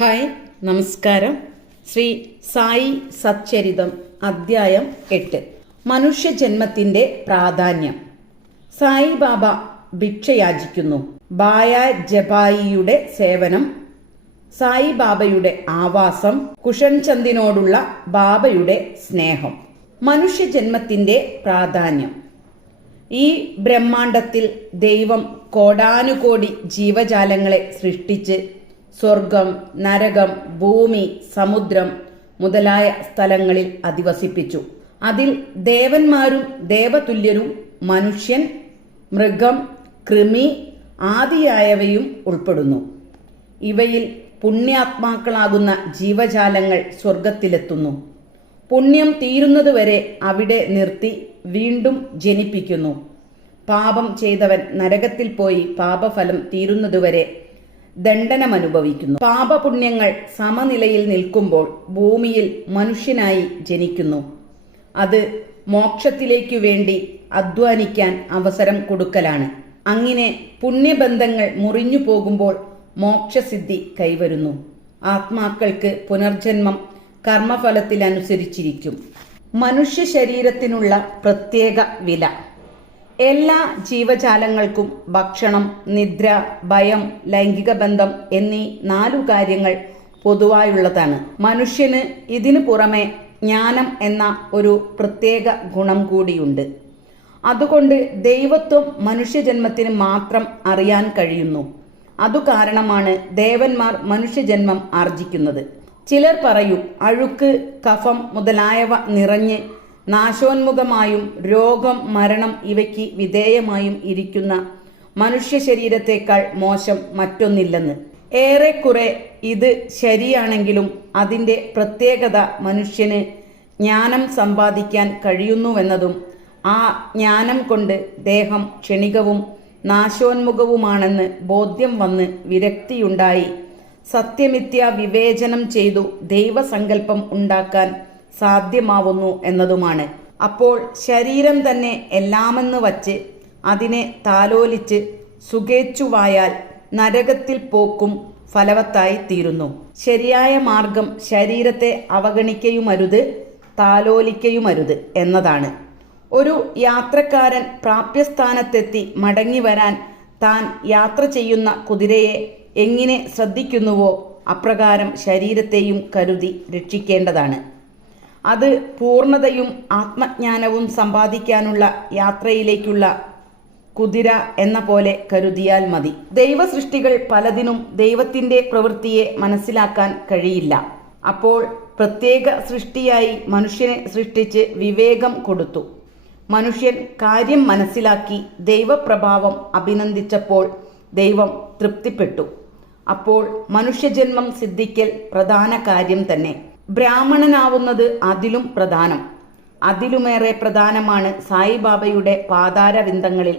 Hi, നമസ്കാരം. ശ്രീ സായി സച്ചരിതം അധ്യായം 8. മനുഷ്യജന്മത്തിന്റെ പ്രാധാന്യം. സായിബാബ ഭിക്ഷയാചിക്കുന്നു. ബായ ജബായിയുടെ സേവനം, സായിബാബയുടെ ആവാസം, കുഷൻചന്ദിനോടുള്ള ബാബയുടെ സ്നേഹം. മനുഷ്യജന്മത്തിന്റെ പ്രാധാന്യം. ഈ ബ്രഹ്മാണ്ടത്തിൽ ദൈവം കോടാനുകോടി ജീവജാലങ്ങളെ സൃഷ്ടിച്ച് സ്വർഗം, നരകം, ഭൂമി, സമുദ്രം മുതലായ സ്ഥലങ്ങളിൽ അധിവസിപ്പിച്ചു. അതിൽ ദേവന്മാരും ദേവതുല്യരും മനുഷ്യൻ, മൃഗം, കൃമി ആദിയായവയും ഉൾപ്പെടുന്നു. ഇവയിൽ പുണ്യാത്മാക്കളാകുന്ന ജീവജാലങ്ങൾ സ്വർഗത്തിലെത്തുന്നു. പുണ്യം തീരുന്നതുവരെ അവിടെ നിർത്തി വീണ്ടും ജനിപ്പിക്കുന്നു. പാപം ചെയ്തവൻ നരകത്തിൽ പോയി പാപഫലം തീരുന്നതുവരെ ദണ്ഡനമനുഭവിക്കുന്നു. പാപപുണ്യങ്ങൾ സമനിലയിൽ നിൽക്കുമ്പോൾ ഭൂമിയിൽ മനുഷ്യനായി ജനിക്കുന്നു. അത് മോക്ഷത്തിലേക്കു വേണ്ടി അധ്വാനിക്കാൻ അവസരം കൊടുക്കലാണ്. അങ്ങനെ പുണ്യബന്ധങ്ങൾ മുറിഞ്ഞു പോകുമ്പോൾ മോക്ഷസിദ്ധി കൈവരുന്നു. ആത്മാക്കൾക്ക് പുനർജന്മം കർമ്മഫലത്തിനനുസരിച്ചിരിക്കും. മനുഷ്യ ശരീരത്തിനുള്ള പ്രത്യേക വില. എല്ലാ ജീവജാലങ്ങൾക്കും ഭക്ഷണം, നിദ്ര, ഭയം, ലൈംഗിക ബന്ധം എന്നീ 4 കാര്യങ്ങൾ പൊതുവായുള്ളതാണ്. മനുഷ്യന് ഇതിനു പുറമെ ജ്ഞാനം എന്ന ഒരു പ്രത്യേക ഗുണം കൂടിയുണ്ട്. അതുകൊണ്ട് ദൈവത്വം മനുഷ്യജന്മത്തിന് മാത്രം അറിയാൻ കഴിയുന്നു. അതുകാരണമാണ് ദേവന്മാർ മനുഷ്യജന്മം ആർജിക്കുന്നത്. ചിലർ പറയും, അഴുക്ക്, കഫം മുതലായവ നിറഞ്ഞ് നാശോന്മുഖമായും രോഗം, മരണം ഇവയ്ക്ക് വിധേയമായും ഇരിക്കുന്ന മനുഷ്യ ശരീരത്തേക്കാൾ മോശം മറ്റൊന്നില്ലെന്ന്. ഏറെക്കുറെ ഇത് ശരിയാണെങ്കിലും അതിൻ്റെ പ്രത്യേകത മനുഷ്യന് ജ്ഞാനം സമ്പാദിക്കാൻ കഴിയുന്നുവെന്നതും ആ ജ്ഞാനം കൊണ്ട് ദേഹം ക്ഷണികവും നാശോന്മുഖവുമാണെന്ന് ബോധ്യം വന്ന് വിരക്തിയുണ്ടായി സത്യമിഥ്യ വിവേചനം ചെയ്തു ദൈവസങ്കല്പം ഉണ്ടാക്കാൻ സാധ്യമാവുന്നു എന്നതുമാണ്. അപ്പോൾ ശരീരം തന്നെ എല്ലാമെന്ന് വച്ച് അതിനെ താലോലിച്ച് സുഖേച്ഛുവായാൽ നരകത്തിൽ പോക്കും ഫലവത്തായി തീരുന്നു. ശരിയായ മാർഗം ശരീരത്തെ അവഗണിക്കയുമരുത്, താലോലിക്കയുമരുത് എന്നതാണ്. ഒരു യാത്രക്കാരൻ പ്രാപ്യസ്ഥാനത്തെത്തി മടങ്ങി വരാൻ താൻ യാത്ര ചെയ്യുന്ന കുതിരയെ എങ്ങനെ ശ്രദ്ധിക്കുന്നുവോ അപ്രകാരം ശരീരത്തെയും കരുതി രക്ഷിക്കേണ്ടതാണ്. അത് പൂർണ്ണതയും ആത്മജ്ഞാനവും സമ്പാദിക്കാനുള്ള യാത്രയിലേക്കുള്ള കുതിര എന്ന പോലെ കരുതിയാൽ മതി. ദൈവസൃഷ്ടികൾ പലതിനും ദൈവത്തിൻ്റെ പ്രവൃത്തിയെ മനസ്സിലാക്കാൻ കഴിയില്ല. അപ്പോൾ പ്രത്യേക സൃഷ്ടിയായി മനുഷ്യനെ സൃഷ്ടിച്ച് വിവേകം കൊടുത്തു. മനുഷ്യൻ കാര്യം മനസ്സിലാക്കി ദൈവപ്രഭാവം അഭിനന്ദിച്ചപ്പോൾ ദൈവം തൃപ്തിപ്പെട്ടു. അപ്പോൾ മനുഷ്യജന്മം സിദ്ധിക്കൽ പ്രധാന കാര്യം തന്നെ. ബ്രാഹ്മണനാവുന്നത് അതിലും പ്രധാനം. അതിലുമേറെ പ്രധാനമാണ് സായിബാബയുടെ പാതാരവിന്ദങ്ങളിൽ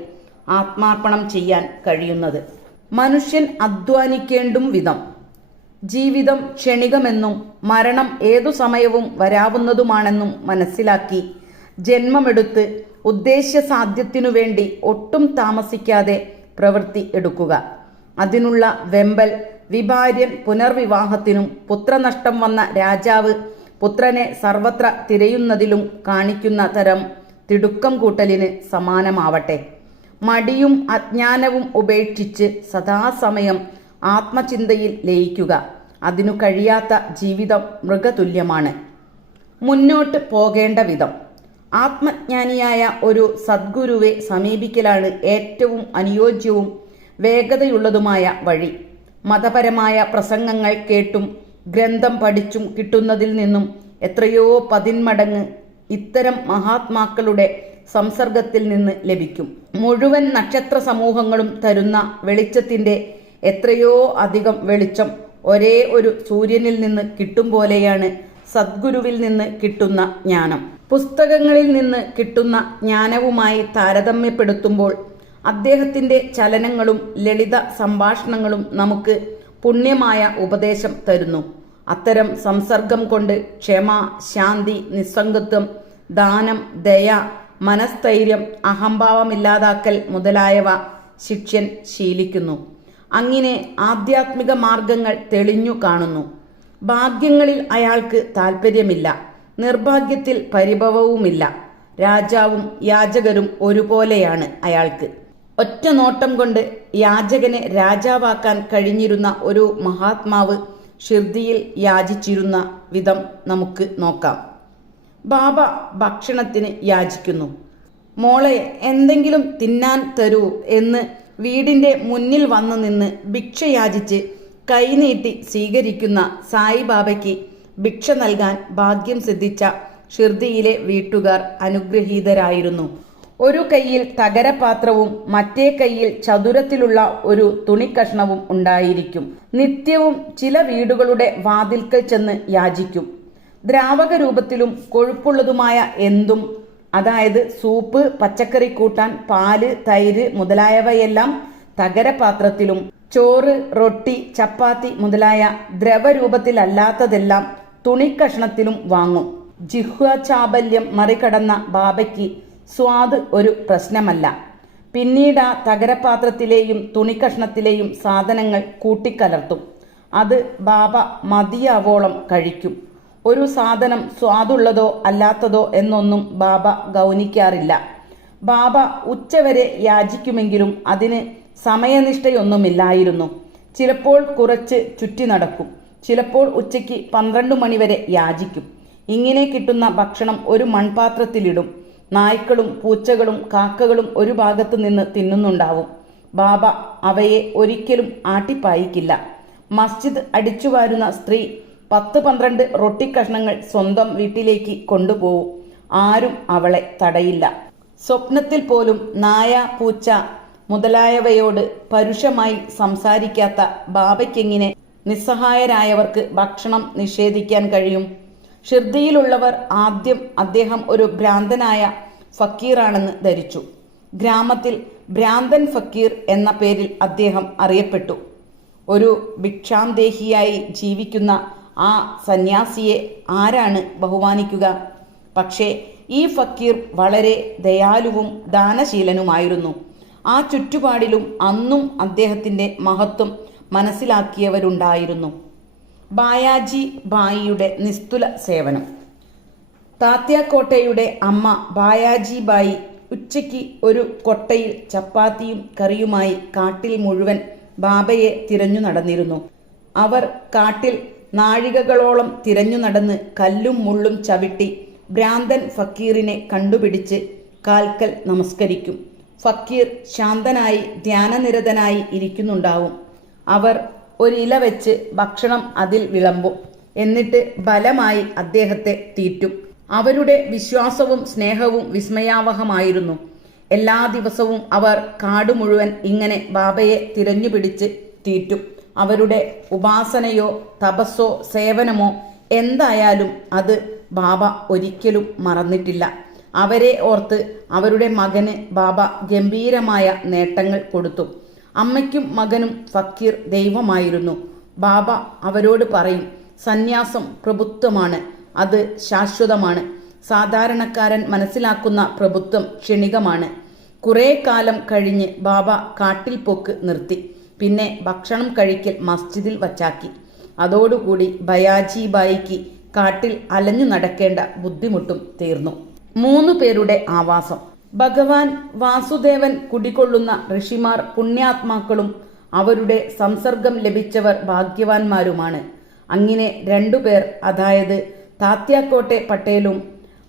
ആത്മാർപ്പണം ചെയ്യാൻ കഴിയുന്നത്. മനുഷ്യൻ അധ്വാനിക്കേണ്ടും വിധം. ജീവിതം ക്ഷണികമെന്നും മരണം ഏതു സമയവും വരാവുന്നതുമാണെന്നും മനസ്സിലാക്കി ജന്മമെടുത്ത് ഉദ്ദേശ്യസാധ്യത്തിനു വേണ്ടി ഒട്ടും താമസിക്കാതെ പ്രവൃത്തി എടുക്കുക. അതിനുള്ള വെമ്പൽ വിഭാര്യൻ പുനർവിവാഹത്തിനും പുത്രനഷ്ടം വന്ന രാജാവ് പുത്രനെ സർവത്ര തിരയുന്നതിലും കാണിക്കുന്ന തരം തിടുക്കം കൂട്ടലിന് സമാനമാവട്ടെ. മടിയും അജ്ഞാനവും ഉപേക്ഷിച്ച് സദാസമയം ആത്മചിന്തയിൽ ലയിക്കുക. അതിനു കഴിയാത്ത ജീവിതം മൃഗതുല്യമാണ്. മുന്നോട്ട് പോകേണ്ട വിധം. ആത്മജ്ഞാനിയായ ഒരു സദ്ഗുരുവെ സമീപിക്കലാണ് ഏറ്റവും അനുയോജ്യവും വേഗതയുള്ളതുമായ വഴി. മതപരമായ പ്രസംഗങ്ങൾ കേട്ടും ഗ്രന്ഥം പഠിച്ചും കിട്ടുന്നതിൽ നിന്നും എത്രയോ 10 മടങ്ങ് ഇത്തരം മഹാത്മാക്കളുടെ സംസർഗത്തിൽ നിന്ന് ലഭിക്കും. മുഴുവൻ നക്ഷത്ര സമൂഹങ്ങളും തരുന്ന വെളിച്ചത്തിൻ്റെ എത്രയോ അധികം വെളിച്ചം ഒരേ ഒരു സൂര്യനിൽ നിന്ന് കിട്ടും പോലെയാണ് സദ്ഗുരുവിൽ നിന്ന് കിട്ടുന്ന ജ്ഞാനം. പുസ്തകങ്ങളിൽ നിന്ന് കിട്ടുന്ന ജ്ഞാനവുമായി താരതമ്യപ്പെടുത്തുമ്പോൾ അദ്ദേഹത്തിൻ്റെ ചലനങ്ങളും ലളിത സംഭാഷണങ്ങളും നമുക്ക് പുണ്യമായ ഉപദേശം തരുന്നു. അത്തരം സംസർഗം കൊണ്ട് ക്ഷമ, ശാന്തി, നിസ്സംഗത്വം, ദാനം, ദയ, മനസ്ഥൈര്യം, അഹംഭാവമില്ലാതാക്കൽ മുതലായവ ശിഷ്യൻ ശീലിക്കുന്നു. അങ്ങനെ ആധ്യാത്മിക മാർഗങ്ങൾ തെളിഞ്ഞു കാണുന്നു. ഭാഗ്യങ്ങളിൽ അയാൾക്ക് താല്പര്യമില്ല, നിർഭാഗ്യത്തിൽ പരിഭവവുമില്ല. രാജാവും യാചകരും ഒരുപോലെയാണ് അയാൾക്ക്. ഒറ്റ നോട്ടം കൊണ്ട് യാചകനെ രാജാവാക്കാൻ കഴിഞ്ഞിരുന്ന ഒരു മഹാത്മാവ് ഷിർദിയിൽ യാചിച്ചിരുന്ന വിധം നമുക്ക് നോക്കാം. ബാബ ഭക്ഷണത്തിന് യാചിക്കുന്നു. മോളെ, എന്തെങ്കിലും തിന്നാൻ തരൂ എന്ന് വീടിൻ്റെ മുന്നിൽ വന്നു നിന്ന് ഭിക്ഷ യാചിച്ച് കൈനീട്ടി സ്വീകരിക്കുന്ന സായിബാബയ്ക്ക് ഭിക്ഷ നൽകാൻ ഭാഗ്യം സിദ്ധിച്ച ഷിർദിയിലെ വീട്ടുകാർ അനുഗ്രഹീതരായിരുന്നു. ഒരു കൈയിൽ തകരപാത്രവും മറ്റേ കൈയിൽ ചതുരത്തിലുള്ള ഒരു തുണിക്കഷ്ണവും ഉണ്ടായിരിക്കും. നിത്യവും ചില വീടുകളുടെ വാതിൽക്കൽ ചെന്ന് യാചിക്കും. ദ്രാവക രൂപത്തിലും കൊഴുപ്പുള്ളതുമായ എന്തും, അതായത് സൂപ്പ്, പച്ചക്കറി കൂട്ടാൻ, പാല്, തൈര് മുതലായവയെല്ലാം തകരപാത്രത്തിലും, ചോറ്, റൊട്ടി, ചപ്പാത്തി മുതലായ ദ്രവരൂപത്തിലല്ലാത്തതെല്ലാം തുണിക്കഷ്ണത്തിലും വാങ്ങും. ജിഹ്വാചാബല്യം മറികടന്ന ബാബയ്ക്ക് സ്വാദ് ഒരു പ്രശ്നമല്ല. പിന്നീട് ആ തകരപാത്രത്തിലെയും തുണിക്കഷ്ണത്തിലെയും സാധനങ്ങൾ കൂട്ടിക്കലർത്തും. അത് ബാബ മതിയാവോളം കഴിക്കും. ഒരു സാധനം സ്വാദുള്ളതോ അല്ലാത്തതോ എന്നൊന്നും ബാബ ഗൗനിക്കാറില്ല. ബാബ ഉച്ചവരെ യാചിക്കുമെങ്കിലും അതിന് സമയനിഷ്ഠയൊന്നുമില്ലായിരുന്നു. ചിലപ്പോൾ കുറച്ച് ചുറ്റി നടക്കും, ചിലപ്പോൾ ഉച്ചയ്ക്ക് 12 മണിവരെ യാചിക്കും. ഇങ്ങനെ കിട്ടുന്ന ഭക്ഷണം ഒരു മൺപാത്രത്തിലിടും. നായ്ക്കളും പൂച്ചകളും കാക്കകളും ഒരു ഭാഗത്ത് നിന്ന് തിന്നുന്നുണ്ടാവും. ബാബ അവയെ ഒരിക്കലും ആട്ടിപ്പായിക്കില്ല. മസ്ജിദ് അടിച്ചുവാരുന്ന സ്ത്രീ 10-12 റൊട്ടിക്കഷ്ണങ്ങൾ സ്വന്തം വീട്ടിലേക്ക് കൊണ്ടുപോകും. ആരും അവളെ തടയില്ല. സ്വപ്നത്തിൽ പോലും നായ, പൂച്ച മുതലായവയോട് പരുഷമായി സംസാരിക്കാത്ത ബാബയ്ക്കെങ്ങനെ നിസ്സഹായരായവർക്ക് ഭക്ഷണം നിഷേധിക്കാൻ കഴിയും? ഷിർദിയിലുള്ളവർ ആദ്യം അദ്ദേഹം ഒരു ഭ്രാന്തനായ ഫക്കീറാണെന്ന് ധരിച്ചു. ഗ്രാമത്തിൽ ഭ്രാന്തൻ ഫക്കീർ എന്ന പേരിൽ അദ്ദേഹം അറിയപ്പെട്ടു. ഒരു ഭിക്ഷാന്തേഹിയായി ജീവിക്കുന്ന ആ സന്യാസിയെ ആരാണ് ബഹുമാനിക്കുക? പക്ഷേ ഈ ഫക്കീർ വളരെ ദയാലുവും ദാനശീലനുമായിരുന്നു. ആ ചുറ്റുപാടിലും അന്നും അദ്ദേഹത്തിൻ്റെ മഹത്വം മനസ്സിലാക്കിയവരുണ്ടായിരുന്നു. ബായാജി ബായിയുടെ നിസ്തുല സേവനം. താത്യാക്കോട്ടയുടെ അമ്മ ബായാജി ബായി ഉച്ചയ്ക്ക് ഒരു കൊട്ടയിൽ ചപ്പാത്തിയും കറിയുമായി കാട്ടിൽ മുഴുവൻ ബാബയെ തിരഞ്ഞു നടന്നിരുന്നു. അവർ കാട്ടിൽ നാഴികകളോളം തിരഞ്ഞു നടന്ന് കല്ലും മുള്ളും ചവിട്ടി ഭ്രാന്തൻ ഫക്കീറിനെ കണ്ടുപിടിച്ച് കാൽക്കൽ നമസ്കരിക്കും. ഫക്കീർ ശാന്തനായി ധ്യാനനിരതനായി ഇരിക്കുന്നുണ്ടാവും. അവർ ഒരില വെച്ച് ഭക്ഷണം അതിൽ വിളമ്പും. എന്നിട്ട് ബലമായി അദ്ദേഹത്തെ തീറ്റും. അവരുടെ വിശ്വാസവും സ്നേഹവും വിസ്മയാവഹമായിരുന്നു. എല്ലാ ദിവസവും അവർ കാട് മുഴുവൻ ഇങ്ങനെ ബാബയെ തിരഞ്ഞുപിടിച്ച് തീറ്റും. അവരുടെ ഉപാസനയോ തപസ്സോ സേവനമോ എന്തായാലും അത് ബാബ ഒരിക്കലും മറന്നിട്ടില്ല. അവരെ ഓർത്ത് അവരുടെ മകന് ബാബ ഗംഭീരമായ നേട്ടങ്ങൾ കൊടുത്തു. അമ്മയ്ക്കും മകനും ഫക്കീർ ദൈവമായിരുന്നു. ബാബ അവരോട് പറയും, സന്യാസം പ്രഭുത്വമാണ്, അത് ശാശ്വതമാണ്. സാധാരണക്കാരൻ മനസ്സിലാക്കുന്ന പ്രഭുത്വം ക്ഷണികമാണ്. കുറേ കാലം കഴിഞ്ഞ് ബാബ കാട്ടിൽ പോക്ക് നിർത്തി. പിന്നെ ഭക്ഷണം കഴിക്കൽ മസ്ജിദിൽ വച്ചാക്കി. അതോടുകൂടി ബയാജി ബായിക്ക് കാട്ടിൽ അലഞ്ഞു നടക്കേണ്ട ബുദ്ധിമുട്ടും തീർന്നു. 3 പേരുടെ ആവാസം. ഭഗവാൻ വാസുദേവൻ കുടികൊള്ളുന്ന ഋഷിമാർ പുണ്യാത്മാക്കളും അവരുടെ സംസർഗം ലഭിച്ചവർ ഭാഗ്യവാന്മാരുമാണ്. അങ്ങനെ 2 പേർ, അതായത് താത്യാക്കോട്ടെ പട്ടേലും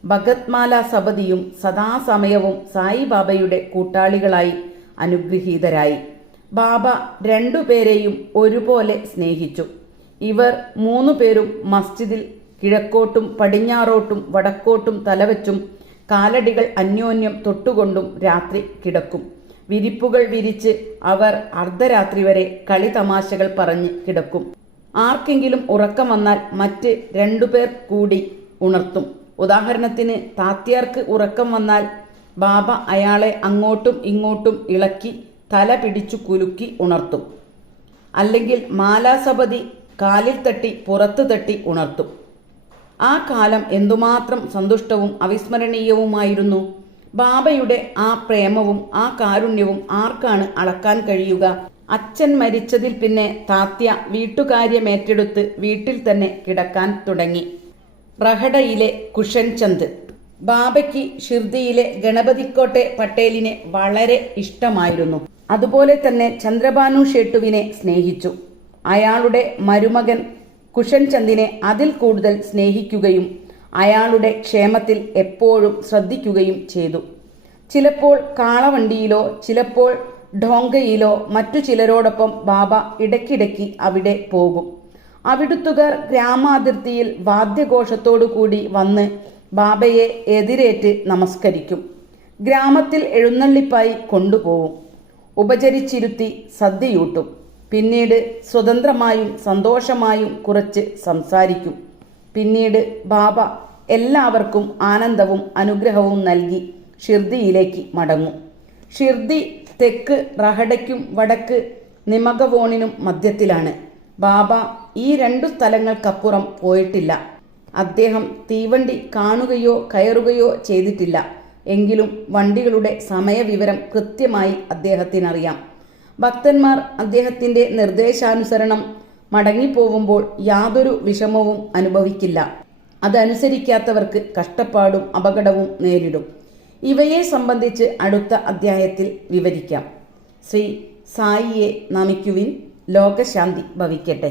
ഭഗത്മാല സബദിയും സദാസമയവും സായിബാബയുടെ കൂട്ടാളികളായി അനുഗ്രഹീതരായി. ബാബ 2 പേരെയും ഒരുപോലെ സ്നേഹിച്ചു. ഇവർ 3 പേരും മസ്ജിദിൽ കിഴക്കോട്ടും പടിഞ്ഞാറോട്ടും വടക്കോട്ടും തലവെച്ചും കാലടികൾ അന്യോന്യം തൊട്ടുകൊണ്ടും രാത്രി കിടക്കും. വിരിപ്പുകൾ വിരിച്ച് അവർ അർദ്ധരാത്രി വരെ കളി തമാശകൾ പറഞ്ഞ് കിടക്കും. ആർക്കെങ്കിലും ഉറക്കം വന്നാൽ മറ്റ് 2 പേർ കൂടി ഉണർത്തും. ഉദാഹരണത്തിന് താത്യാർക്ക് ഉറക്കം വന്നാൽ ബാബ അയാളെ അങ്ങോട്ടും ഇങ്ങോട്ടും ഇളക്കി തല പിടിച്ചു കുലുക്കി ഉണർത്തും. അല്ലെങ്കിൽ മാലാസപതി കാലിൽ തട്ടി പുറത്തു തട്ടി ഉണർത്തും. ആ കാലം എന്തുമാത്രം സന്തുഷ്ടവും അവിസ്മരണീയവുമായിരുന്നു. ബാബയുടെ ആ പ്രേമവും ആ കാരുണ്യവും ആർക്കാണ് അളക്കാൻ കഴിയുക? അച്ഛൻ മരിച്ചതിൽ പിന്നെ താത്യ വീട്ടുകാര്യമേറ്റെടുത്ത് വീട്ടിൽ തന്നെ കിടക്കാൻ തുടങ്ങി. റഹഡയിലെ കുഷൻചന്ദ്. ബാബയ്ക്ക് ഷിർദിയിലെ ഗണപതിക്കോട്ടെ പട്ടേലിനെ വളരെ ഇഷ്ടമായിരുന്നു. അതുപോലെ തന്നെ ചന്ദ്രഭാനു ഷേട്ടുവിനെ സ്നേഹിച്ചു. അയാളുടെ മരുമകൻ കുഷൻചന്ദിനെ അതിൽ കൂടുതൽ സ്നേഹിക്കുകയും അയാളുടെ ക്ഷേമത്തിൽ എപ്പോഴും ശ്രദ്ധിക്കുകയും ചെയ്തു. ചിലപ്പോൾ കാളവണ്ടിയിലോ ചിലപ്പോൾ ഡോങ്കയിലോ മറ്റു ചിലരോടൊപ്പം ബാബ ഇടയ്ക്കിടയ്ക്ക് അവിടെ പോകും. അവിടുത്തുകാർ ഗ്രാമാതിർത്തിയിൽ വാദ്യഘോഷത്തോടു കൂടി വന്ന് ബാബയെ എതിരേറ്റ് നമസ്കരിക്കും. ഗ്രാമത്തിൽ എഴുന്നള്ളിപ്പായി കൊണ്ടുപോവും. ഉപചരിച്ചിരുത്തി സദ്യയൂട്ടും. പിന്നീട് സ്വതന്ത്രമായും സന്തോഷമായും കുറച്ച് സംസാരിക്കും. പിന്നീട് ബാബ എല്ലാവർക്കും ആനന്ദവും അനുഗ്രഹവും നൽകി ഷിർദിയിലേക്ക് മടങ്ങും. ഷിർദി തെക്ക് റഹഡയ്ക്കും വടക്ക് നിമഗവോണിനും മധ്യത്തിലാണ്. ബാബ ഈ 2 സ്ഥലങ്ങൾക്കപ്പുറം പോയിട്ടില്ല. അദ്ദേഹം തീവണ്ടി കാണുകയോ കയറുകയോ ചെയ്തിട്ടില്ല. എങ്കിലും വണ്ടികളുടെ സമയവിവരം കൃത്യമായി അദ്ദേഹത്തിനറിയാം. ഭക്തന്മാർ അദ്ദേഹത്തിൻ്റെ നിർദ്ദേശാനുസരണം മടങ്ങിപ്പോവുമ്പോൾ യാതൊരു വിഷമവും അനുഭവിക്കില്ല. അതനുസരിക്കാത്തവർക്ക് കഷ്ടപ്പാടും അപകടവും നേരിടും. ഇവയെ സംബന്ധിച്ച് അടുത്ത അധ്യായത്തിൽ വിവരിക്കാം. ശ്രീ സായിയെ നമിക്കുവിൻ. ലോകശാന്തി ഭവിക്കട്ടെ.